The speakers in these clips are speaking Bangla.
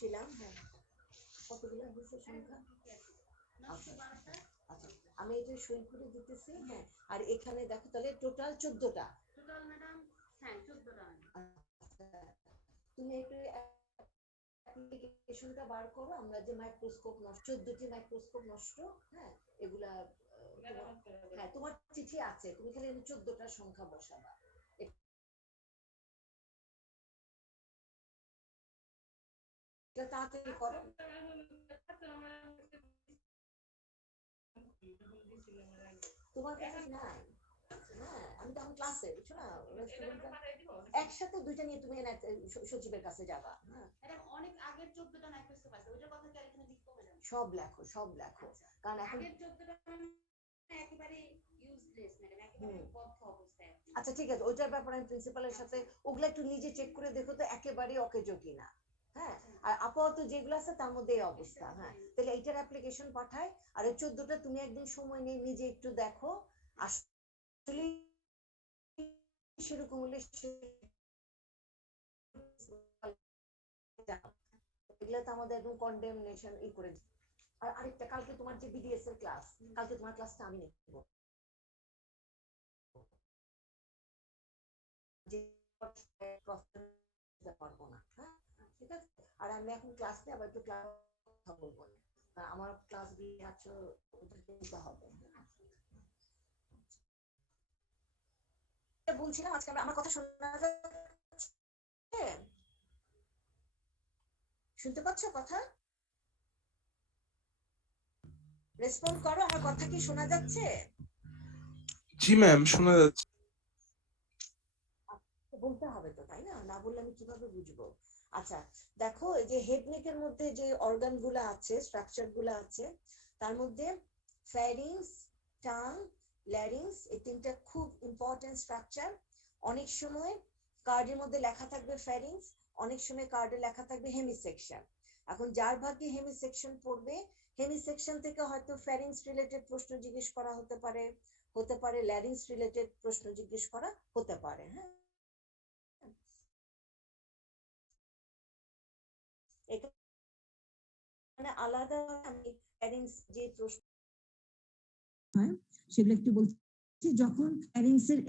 বলছিলাম হ্যাঁ। কতগুলো হয়েছে সংখ্যা? আচ্ছা আচ্ছা। আমি এটা সই করে দিতেছি হ্যাঁ। আর এখানে দেখো তাহলে টোটাল চোদ্দটা। টোটাল ম্যাডাম হ্যাঁ চোদ্দটা আচ্ছা, তুমি একটু অ্যাপ্লিকেশনটা বার করো আমরা যে মাইক্রোস্কোপ নষ্ট চোদ্দটি মাইক্রোস্কোপ নষ্ট হ্যাঁ এগুলা হ্যাঁ তোমার চিঠি আছে তুমি খালি চোদ্দটা সংখ্যা বসাবা। তাড়াতাড়ি করো। তোমার কাছে নাই। হ্যাঁ আমি তখন ক্লাসে বুঝছ না? একসাথে দুইটা নিয়ে তুমি সচিবের কাছে যাবা হ্যাঁ। অনেক আগের চোদ্দটা মাইক্রোস্কোপ আছে ওইটার কথা এখানে লিখব ম্যাডাম সব লেখো সব লেখো। কারণ এখন আগের চোদ্দটা মানে একেবারে ইউজলেস ম্যাডাম একেবারে বদ্ধ অবস্থায় আচ্ছা ঠিক আছে ওইটার ব্যাপারে আমি প্রিন্সিপালের সাথে ওগুলা একটু নিজে চেক করে দেখো তো একেবারে অকেজো কিনা। হ্যাঁ? আর আপাতত যেগুলো আছে তার মধ্যে এই অবস্থা হ্যাঁ। তাহলে এইটার অ্যাপ্লিকেশন পাঠায়, আর এই চোদ্দটা তুমি একদিন সময় নিয়ে নিজে একটু দেখো। আসলে সেরকম হলে এগুলো তো আমাদের একদম কন্ডেমনেশন ই করে আর আরেকটা, কালকে তোমার যে বিডিএস এর ক্লাস কালকে তোমার ক্লাসটা আমি নেব। পারব না হ্যাঁ? ঠিক আছে? আর আমি এখন ক্লাস নিয়ে আবার একটু ক্লাস কথা বলব আমার ক্লাস দিয়ে আছো ওদেরকে দিতে হবে বলছিলাম আজকে আমার কথা শোনা যাচ্ছে? শুনতে পাচ্ছ কথা? রেসপন্ড করো আমার কথা কি শোনা যাচ্ছে? জি ম্যাম শোনা যাচ্ছে। বলতে হবে তো তাই না? না বললে আমি কীভাবে বুঝব? আচ্ছা দেখো এই যে হেড নেকের মধ্যে যে অর্গানগুলো আছে স্ট্রাকচারগুলো আছে, তার মধ্যে ফ্যারিংস টাং ল্যারিংস এই তিনটা খুব ইম্পর্টেন্ট স্ট্রাকচার অনেক সময় কার্ডের মধ্যে লেখা থাকবে ফ্যারিংস অনেক সময় কার্ডে লেখা থাকবে হেমিসেকশন এখন যার ভাগ্যে হেমিসেকশন পড়বে হেমিসেকশন থেকে হয়তো ফ্যারিংস রিলেটেড প্রশ্ন জিজ্ঞেস করা হতে পারে হতে পারে ল্যারিংস রিলেটেড প্রশ্ন জিজ্ঞেস করা হতে পারে হ্যাঁ? এখানে আলাদা আমি প্যারেন্টস যে প্রশ্ন সেগুলো একটু বলছি। যখন প্যারেন্টস এর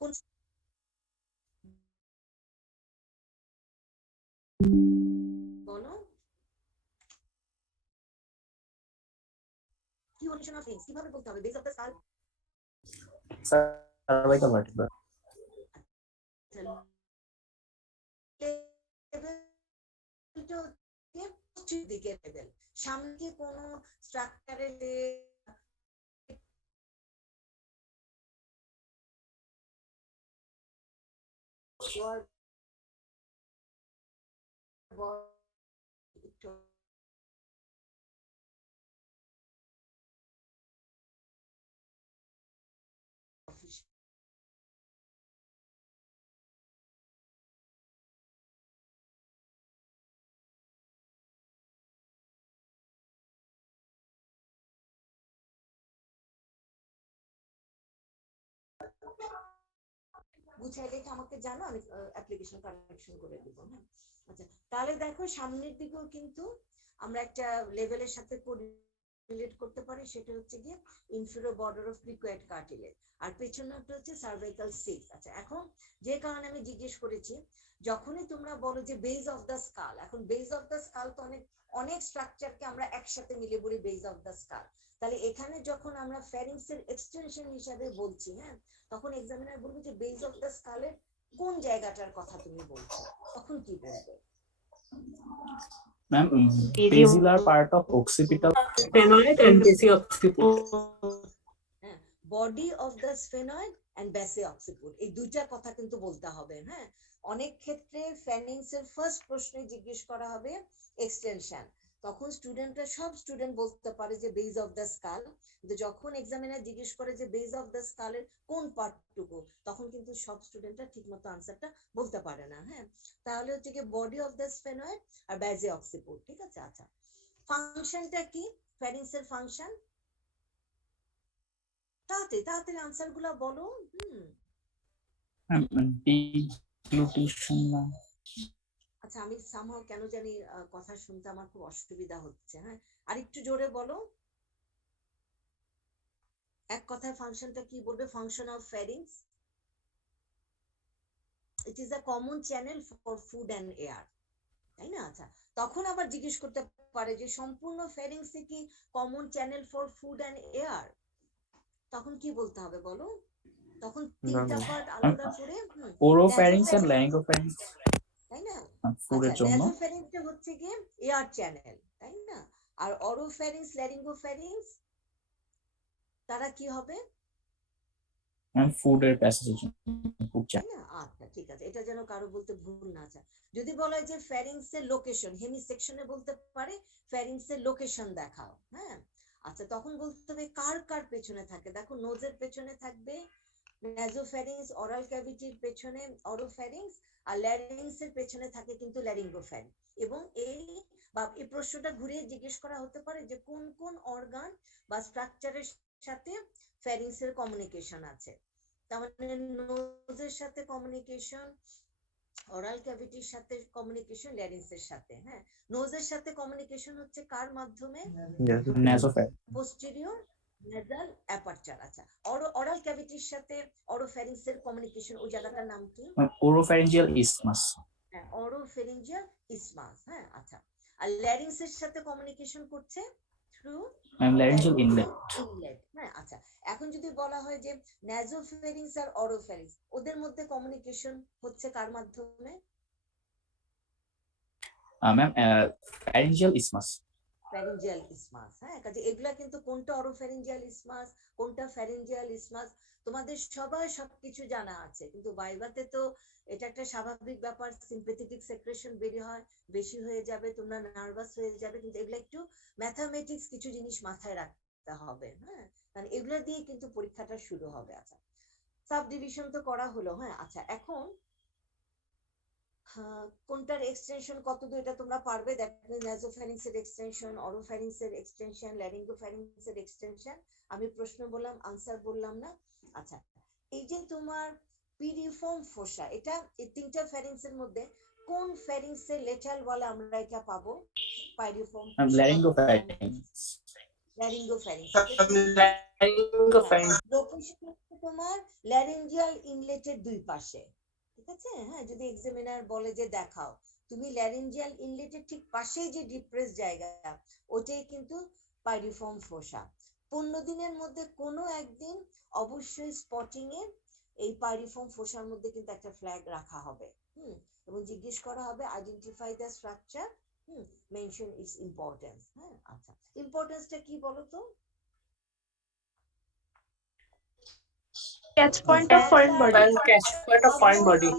কোন বলো? কি অনুশীলন অফ কীভাবে বলতে হবে? বেস অফ দ্য সাল cervical vertebra দিকে লেভেল সামনে কোন স্ট্রাকচারে গুছাইলে কি আমাকে জানো, আমি অ্যাপ্লিকেশন কানেকশন করে দিব হ্যাঁ? আচ্ছা তাহলে দেখো সামনের দিকেও কিন্তু আমরা একটা লেভেলের সাথে রিলেট করতে পারি সেটা হচ্ছে গিয়ে inferior border of liquid cartilage আর পেছনেরটা হচ্ছে সার্ভাইকাল সিক্স আচ্ছা এখন যে কারণে আমি জিজ্ঞেস করেছি, যখনই তোমরা বলো যে বেজ অফ দ্য স্কাল এখন বেজ অফ দ্য স্কাল তো অনেক অনেক স্ট্রাকচারকে আমরা একসাথে মিলে বলি বেজ অফ দ্য স্কাল তাহলে এখানে যখন আমরা ফ্যারিংস এর এক্সটেনশন হিসাবে বলছি হ্যাঁ তখন এক্সামিনার বলবে যে বেজ অফ দ্য স্কালের কোন জায়গাটার কথা তুমি বলছো? তখন কি বলবে? Ma'am um, basilar part of occipital. Sphenoid and basiociput. হ্যাঁ body of the sphenoid and basiocciput এই দুইটা কথা কিন্তু বলতে হবে হ্যাঁ? অনেক ক্ষেত্রে ফ্যানিংস এর ফার্স্ট প্রশ্নে জিজ্ঞেস করা হবে এক্সটেনশন তখন স্টুডেন্টরা সব স্টুডেন্ট বলতে পারে যে বেজ অফ দ্য স্কাল কিন্তু যখন এক্সামিনার জিজ্ঞেস করে যে বেজ অফ দ্য স্কালের কোন পার্টটুকু তখন কিন্তু সব স্টুডেন্টরা ঠিকমতো আনসারটা বলতে পারে না হ্যাঁ? তাহলে হচ্ছে কি বডি অফ দ্য স্ফেনয়েড আর ব্যাজে অক্সিপুট ঠিক আছে? আচ্ছা ফাংশনটা কি? ফ্যারিংস এর ফাংশন তাড়াতাড়ি তাড়াতাড়ি আনসারগুলা বলো, হুম। ডিগ্লুটিশন না আচ্ছা আমি সামহাও কেন জানি কথা শুনতে আমার খুব অসুবিধা হচ্ছে হ্যাঁ? আর একটু জোরে বলো। এক কথায় ফাংশনটা কি বলবে? Function of pharynx it is a common channel for food and air তাই না? আচ্ছা তখন আবার জিজ্ঞেস করতে পারে যে সম্পূর্ণ ফ্যারিংসে কি common channel for food and air তখন কি বলতে হবে বলো? তখন তিনটা। পার্ট আলাদা করে হুম, ওরোফ্যারিংস এন্ড Nasopharynx- ল্যারিঙ্গোফ্যারিংস তাই না? আচ্ছা, জন্য? nasopharynx-টা হচ্ছে গিয়ে এয়ার চ্যানেল তাই না? আর অরোফ্যারিংস ল্যারিঙ্গোফ্যারিংস তারা কি হবে? ফুডের প্যাসেজের জন্য ফুড তাই আচ্ছা ঠিক আছে। এটা যেন কারও বলতে ভুল না যায়। যদি বলা হয় যে ফ্যারিংস লোকেশন হেমি সেকশনে বলতে পারে ফ্যারিংস লোকেশন দেখাও হ্যাঁ? আচ্ছা তখন বলতে হবে কার কার পেছনে থাকে? দেখো নোজের পেছনে থাকবে ন্যাজোফ্যারিংস অরাল ক্যাভিটির পেছনে অরোফ্যারিংস আর ল্যারিংস এর পেছনে থাকে কিন্তু ল্যারিঙ্গোফ্যারিং এবং এই বা এই প্রশ্নটা ঘুরিয়ে জিজ্ঞেস করা হতে পারে যে কোন কোন অর্গান বা স্ট্রাকচারের সাথে ফ্যারিংস এর কমিউনিকেশন আছে? তার মানে নোজের সাথে কমিউনিকেশন অরাল ক্যাভিটির সাথে কমিউনিকেশন ল্যারিংস এর সাথে হ্যাঁ? নোজের সাথে কমিউনিকেশন হচ্ছে কার মাধ্যমে? পোস্টেরিয়র নেজাল অ্যাপারচার আচ্ছা। অরাল ক্যাভিটির সাথে অরোফ্যারিংস এর কমিউনিকেশন ওই জায়গাটার নাম কি? ওরোফ্যারিঞ্জিয়াল ইসমাস হ্যাঁ অরোফেরিঞ্জিয়াল ইসমাস হ্যাঁ আচ্ছা। আর ল্যারিংস এর সাথে কমিউনিকেশন করছে থ্রু ল্যারিঞ্জিয়াল ইনলেট ইনলেট হ্যাঁ আচ্ছা। এখন যদি বলা হয় যে ন্যাজোফেরিংস আর অরোফেরিংস ওদের মধ্যে কমিউনিকেশন হচ্ছে কার মাধ্যমে? Ma'am pharyngeal isthmus pharyngeal isthmus হ্যাঁ? কাজে এগুলা কিন্তু কোনটা অরোফ্যারিঞ্জিয়াল ইসমাস কোনটা ফ্যারিঞ্জিয়াল ইসমাস তোমাদের সবার সবকিছু জানা আছে। কিন্তু ভাইভাতে তো এটা একটা স্বাভাবিক ব্যাপার সিম্পেথেটিক সেক্রেশন বেরি হয়, বেশি হয়ে যাবে, তোমরা নার্ভাস হয়ে যাবে, কিন্তু এগুলো একটু ম্যাথামেটিক্স কিছু জিনিস মাথায় রাখতে হবে হ্যাঁ? কারণ এগুলো দিয়ে কিন্তু পরীক্ষাটা শুরু হবে আচ্ছা। সাব ডিভিশন তো করা হলো হ্যাঁ? আচ্ছা এখন কোনটার এক্সটেনশন কত দূর এটা তোমরা পারবে? দ্যাট মিন ন্যাজোফ্যারিংস এর এক্সটেনশন অরোফ্যারিংস এর এক্সটেনশন ল্যারিঙ্গোফ্যারিংস এর এক্সটেনশন আমি প্রশ্ন বললাম আনসার বললাম না। আচ্ছা এই যে তোমার পিরিফর্ম ফোসা এটা এই তিনটা ফ্যারিংস এর মধ্যে কোন ফ্যারিংস এর লেটাল বলে আমরা এটা পাবো? Piriform laryngopharynx laryngopharynx. লোকেশন হচ্ছে তোমার ল্যারিঞ্জিয়াল ইনলেটের দুই পাশে। ঠিক আছে? হ্যাঁ যদি এক্সামিনার বলে যে দেখাও। তুমি ল্যারিঞ্জিয়াল ইনলেটের ঠিক পাশেই যে ডিপ্রেস জায়গা, ওটাই কিন্তু পাইরিফর্ম ফোসা পনেরো দিনের মধ্যে কোনো একদিন অবশ্যই স্পটিং এ এই পাইরিফর্ম ফোসার মধ্যে কিন্তু একটা ফ্ল্যাগ রাখা হবে। হুম, এবং জিজ্ঞেস করা হবে identify the structure hmm mention its importance হ্যাঁ আচ্ছা। ইম্পর্টেন্সটা কি বলো তো Catch point of foreign body. Well, catch point of foreign body.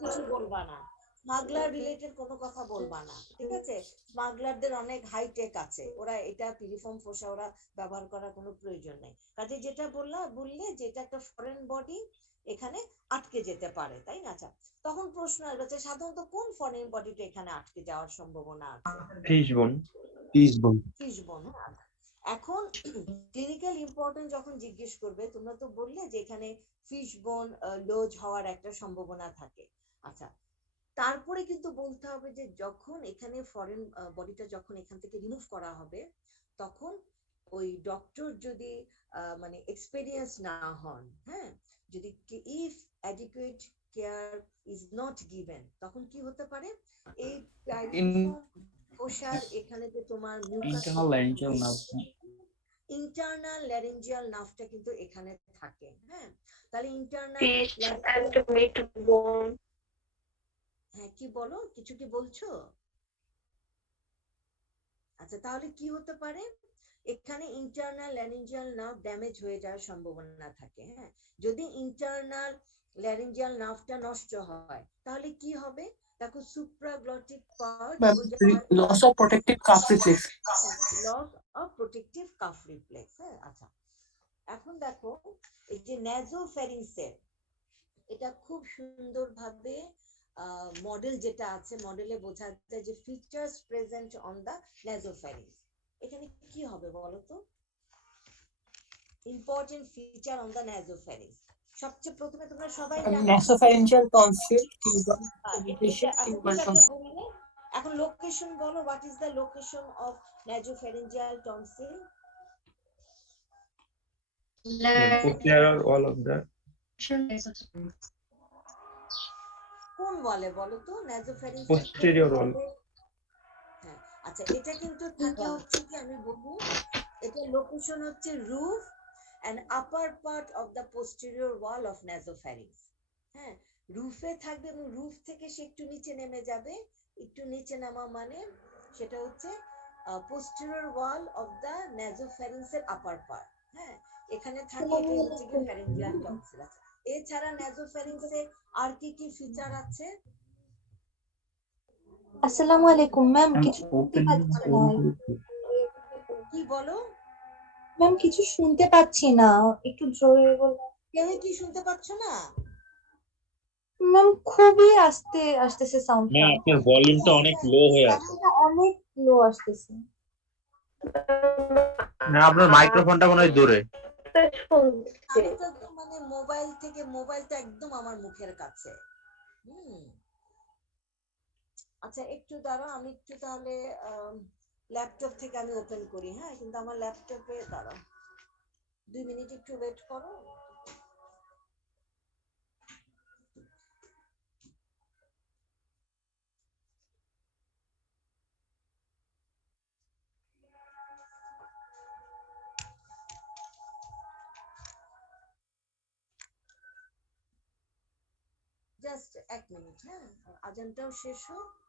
কিছু বলবা না স্মাগলার রিলেটেড কোনো কথা বলবা না ঠিক আছে? স্মাগলারদের অনেক হাই টেক আছে ওরা এটা পিরিফর্ম ফোসা ওরা ব্যবহার করার কোনো প্রয়োজন নেই। কাজে যেটা বললা বললে যে এটা একটা ফরেন বডি এখানে আটকে যেতে পারে তাই না আচ্ছা? তখন প্রশ্ন আসবে যে সাধারণত কোন ফরেন বডিটা এখানে আটকে যাওয়ার সম্ভাবনা আছে? ফিশবোন ফিশবোন ফিশবোন হ্যাঁ। এখন ক্লিনিক্যাল ইম্পর্টেন্ট যখন জিজ্ঞেস করবে তোমরা তো বললে যে এখানে ফিশবোন লোজ হওয়ার একটা সম্ভাবনা থাকে। আচ্ছা তারপরে কিন্তু বলতে হবে যে যখন এখানে ফরেন বডিটা যখন এখান থেকে রিমুভ করা হবে তখন ওই ডক্টর যদি মানে এক্সপেরিয়েন্স না হন হ্যাঁ যদি if adequate care is not given তখন কি হতে পারে? এই কোষার এখানে যে তোমার internal laryngeal nerve internal laryngeal নার্ভটা কিন্তু এখানে থাকে হ্যাঁ। তাহলে internal Pitch and mid bone. হ্যাঁ কি বলো? কিছু কি বলছো? আচ্ছা তাহলে কি হতে পারে? এখানে ইন্টারনাল ল্যারিঞ্জিয়াল নার্ভ ড্যামেজ হয়ে যাওয়ার সম্ভাবনা থাকে হ্যাঁ। যদি ইন্টারনাল ল্যারিঞ্জিয়াল নার্ভটা নষ্ট হয় তাহলে কি হবে? দেখো supraglottic part Ma'am, loss of protective cuff reflex. Loss of protective cuff reflex হ্যাঁ আচ্ছা। এখন দেখো এই যে ন্যাজোফ্যারিংসের এটা খুব সুন্দরভাবে মডেল যেটা আছে মডেলে বোঝা যায় যে features present on the nasopharynx এখানে কি হবে বলো তো? Important feature on the nasopharynx সবচেয়ে প্রথমে তোমরা সবাই এ- irritation, এটা- এখন লোকেশন বলো what is the location of nasopharyngeal tonsil wall of কোন বলে বলো তো? Posterior wall. হ্যাঁ আচ্ছা এটা কিন্তু থাকে হচ্ছে কি আমি বলব? এটা লোকেশন হচ্ছে roof and upper part of the posterior wall of nasopharynx হ্যাঁ? রুফে থাকবে এবং রুফ থেকে সে একটু নিচে নেমে যাবে। একটু নিচে নামা মানে সেটা হচ্ছে posterior wall of the nasopharynx এর আপার পার্ট হ্যাঁ? এখানে থাকে এটা হচ্ছে কি ফ্যারিঞ্জিয়াল টনসিল আছে। এছাড়া নাইজোফ্যারিংস এ আর কি কি ফিচার আছে? আসসালামু আলাইকুম ম্যাম Ma'am, কিছু কি বলো? ম্যাম কিছু শুনতে পাচ্ছি না। একটু জোরে বলুন কেউ কি শুনতে পাচ্ছ না? ম্যাম খুবই আস্তে আসতেছে সাউন্ডটা ম্যাম আপনার ভলিউমটা অনেক লো হয়ে আছে। অনেক লো আসতেছে। না আপনার মাইক্রোফোনটা মনে হয় দূরে। মানে মোবাইল থেকে মোবাইলটা একদম আমার মুখের কাছে। হুম। আচ্ছা একটু দাঁড়াও আমি একটু তাহলে ল্যাপটপ থেকে আমি ওপেন করি হ্যাঁ? কিন্তু আমার ল্যাপটপে দাঁড়াও, দুই মিনিট একটু ওয়েট করো। জাস্ট এক মিনিট হ্যাঁ? আজানটাও শেষ হোক।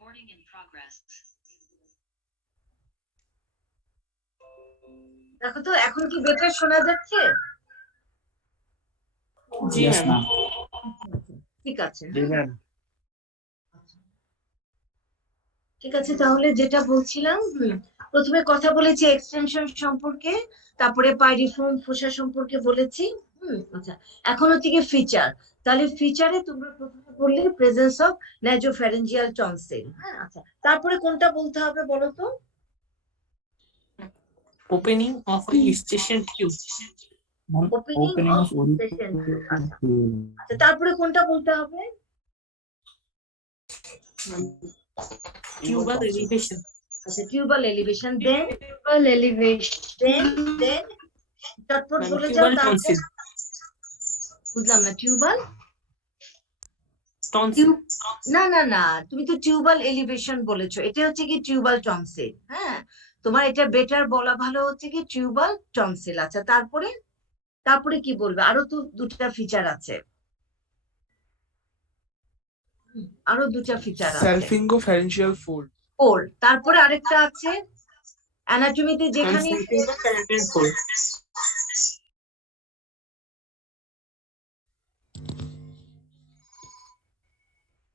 Recording in progress. দেখো তো এখন কি বেটার শোনা যাচ্ছে জি ম্যাম. ঠিক আছে জি ম্যাম ঠিক আছে তাহলে যেটা বলছিলাম হুম, প্রথমে কথা বলেছি এক্সটেনশন সম্পর্কে তারপরে পাইরিফর্ম ফোসা সম্পর্কে বলেছি হুম আচ্ছা এখন হচ্ছে কি ফিচার তাহলে ফিচারে তোমরা প্রথমে বললে প্রেজেন্স অফ ন্যাজোফ্যারেঞ্জিয়াল টনসিল হ্যাঁ? আচ্ছা তারপরে কোনটা বলতে হবে বলো তো Opening opening of of origin- eustachian tube, আচ্ছা। তারপরে কোনটা বলতে হবে? Tubal elevation. আচ্ছা tubal elevation then tubal elevation then then চটপট বলে যাও তারপর বুঝলাম না টিউবাল? না না না তুমি তো টিউবাল এলিভেশন বলেছ এটা হচ্ছে কি টিউবাল টনসিল হ্যাঁ? তোমার এটা বেটার বলা ভালো হচ্ছে কি টিউবাল টনসিল আচ্ছা তারপরে? তারপরে কি বলবে? আরও তো দুটা ফিচার আছে। আরও দুটা ফিচার আছে। Salpingo pharyngeal fold. ফোর তারপরে আরেকটা আছে। অ্যানাটমিতে যেখানে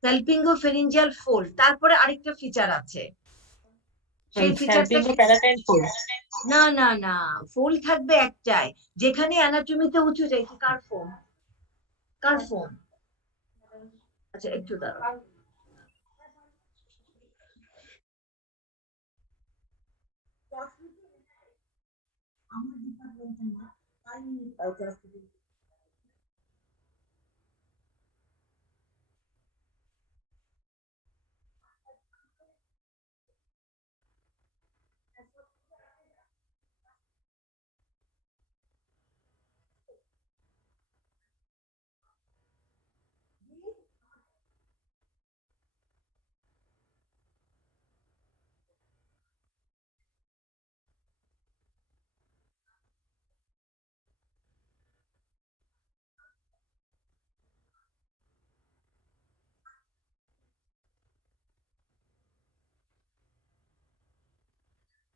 সেলপিঙ্গো ফেরিঞ্জিয়াল ফোল্ড তারপরে আরেকটা ফিচার আছে সেই ফিচারটা না না না ফোল্ড থাকবে একটাই যেখানে অ্যানাটমিতে উঁচু যায় কি কার ফোন কার ফোন আচ্ছা একটু দাঁড়াও আমার ডিপার্টমেন্টে না তাই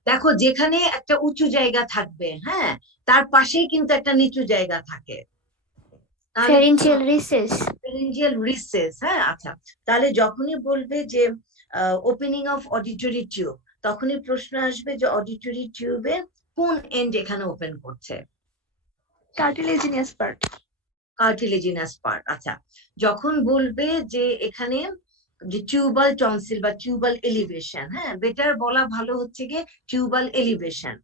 দেখো যেখানে একটা উঁচু জায়গা থাকবে হ্যাঁ তার পাশেই কিন্তু একটা নিচু জায়গা থাকে। pharyngeal হ্যাঁ আচ্ছা। তাহলে যখনই বলবে যে ওপেনিং অফ অডিটরি টিউব তখনই প্রশ্ন আসবে যে অডিটরি টিউবের কোন এন্ড এখানে ওপেন করছে? Cartilaginous part. কার্টিলেজিনাস পার্ট আচ্ছা। যখন বলবে যে এখানে যে টিউবাল টনসিল বা টিউবাল এলিভেশন হ্যাঁ? বেটার বলা ভালো হচ্ছে গিয়ে টিউবাল এলিভেশন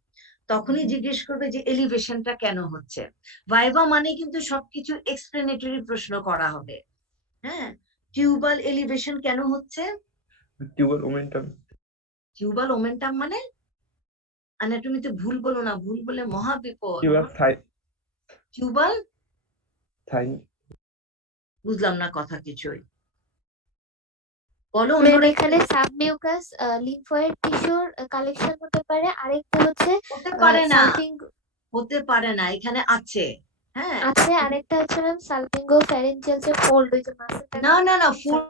তখনই জিজ্ঞেস করবে যে এলিভেশনটা কেন হচ্ছে? ভাইবা মানে কিন্তু সবকিছু এক্সপ্লেনেটরি প্রশ্ন করা হবে। হ্যাঁ? টিউবাল এলিভেশন কেন হচ্ছে? টিউবার মোমেন্টাম টিউবাল ওমেন্টাম মানে? অ্যানাটমিতে ভুল বলো না ভুল বলে মহা বিপদ। টিউবাল বুঝলাম না কথা কিছুই। বলো অন্যরা এখানে সাবমিউকাস লিম্ফয়েড টিস্যুর কালেকশন হতে পারে। আরেকটা হচ্ছে হতে পারে না। হতে পারে না এখানে আছে। হ্যাঁ। আছে আরেকটা হচ্ছে ম্যাম সালপিঙ্গো ফ্যারেঞ্জিয়াল যে ফোল্ড ওই যে মাসেলটা না না না ফুল